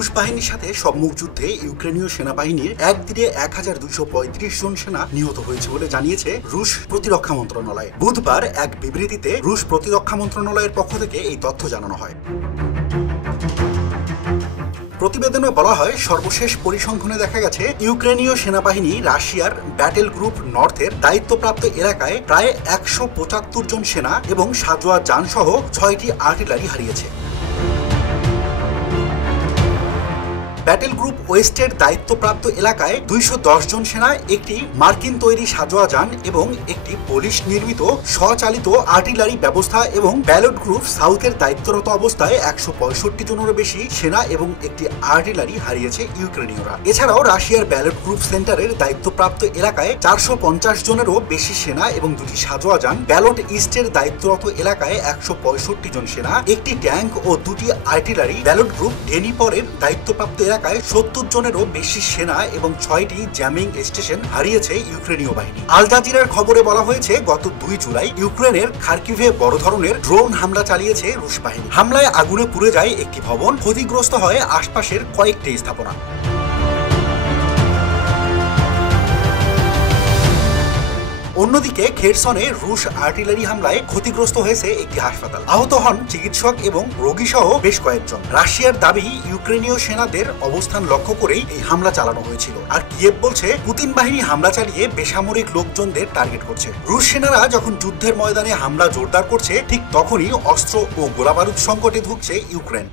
রুশ বাহিনীর সাথে সম্মুখ যুদ্ধে ইউক্রেনীয় সেনাবাহিনীর একদিনে 1235 জন সেনা নিহত হয়েছে বলে জানিয়েছে রুশ প্রতিরক্ষা মন্ত্রণালয়। বুধবার এক বিবৃতিতে রুশ প্রতিরক্ষা মন্ত্রণালয়ের পক্ষ থেকে এই তথ্য জানানো হয়। প্রতিবেদনে বলা হয়, সর্বশেষ পরিসংখ্যানে দেখা গেছে ইউক্রেনীয় সেনাবাহিনী রাশিয়ার ব্যাটেল গ্রুপ নর্থের দায়িত্বপ্রাপ্ত এলাকায় প্রায় 175 জন সেনা এবং সাজোয়া যান সহ 6টি আর্টিলারি হারিয়েছে। ব্যাটেল গ্রুপ ওয়েস্টের দায়িত্বপ্রাপ্ত এলাকায় 210 জন সেনা, একটি মার্কিন তৈরি সাজোয়া যান এবং একটি পোলিশ নির্মিত স্বচালিত আর্টিলারি ব্যবস্থা এবং ব্যালট গ্রুপ সাউথের দায়িত্বরত অবস্থায় 165 জনেরও বেশি সেনা এবং একটি আর্টিলারি হারিয়েছে ইউক্রেনীয়রা। এছাড়াও রাশিয়ার ব্যালট গ্রুপ সেন্টারের দায়িত্বপ্রাপ্ত এলাকায় 450 জনেরও বেশি সেনা এবং দুটি সাজোয়া যান, ব্যালট ইস্টের দায়িত্বরত এলাকায় 165 জন সেনা, একটি ট্যাঙ্ক ও দুটি আর্টিলারি, ব্যালট গ্রুপ ডেনিপরের দায়িত্বপ্রাপ্ত এলাকায় 70 জনেরও বেশি সেনা এবং 6টি জ্যামিং স্টেশন হারিয়েছে ইউক্রেনীয় বাহিনী। আল জাজিরার খবরে বলা হয়েছে, গত 2 জুলাই ইউক্রেনের খার্কিভে বড় ধরনের ড্রোন হামলা চালিয়েছে রুশ বাহিনী। হামলায় আগুনে পুড়ে যায় একটি ভবন, ক্ষতিগ্রস্ত হয় আশপাশের কয়েকটি স্থাপনা। অন্যদিকে খেরসনে রুশ আর্টিলারি হামলায় ক্ষতিগ্রস্ত হয়েছে একটি হাসপাতাল, আহত হন চিকিৎসক এবং রোগী সহ বেশ কয়েকজন। রাশিয়ার দাবি, ইউক্রেনীয় সেনাদের অবস্থান লক্ষ্য করেই এই হামলা চালানো হয়েছিল। আর কিয়েভ বলছে, পুতিন বাহিনী হামলা চালিয়ে বেসামরিক লোকজনদের টার্গেট করছে। রুশ সেনারা যখন যুদ্ধের ময়দানে হামলা জোরদার করছে, ঠিক তখনই অস্ত্র ও গোলাবারুদ সংকটে ভুগছে ইউক্রেন।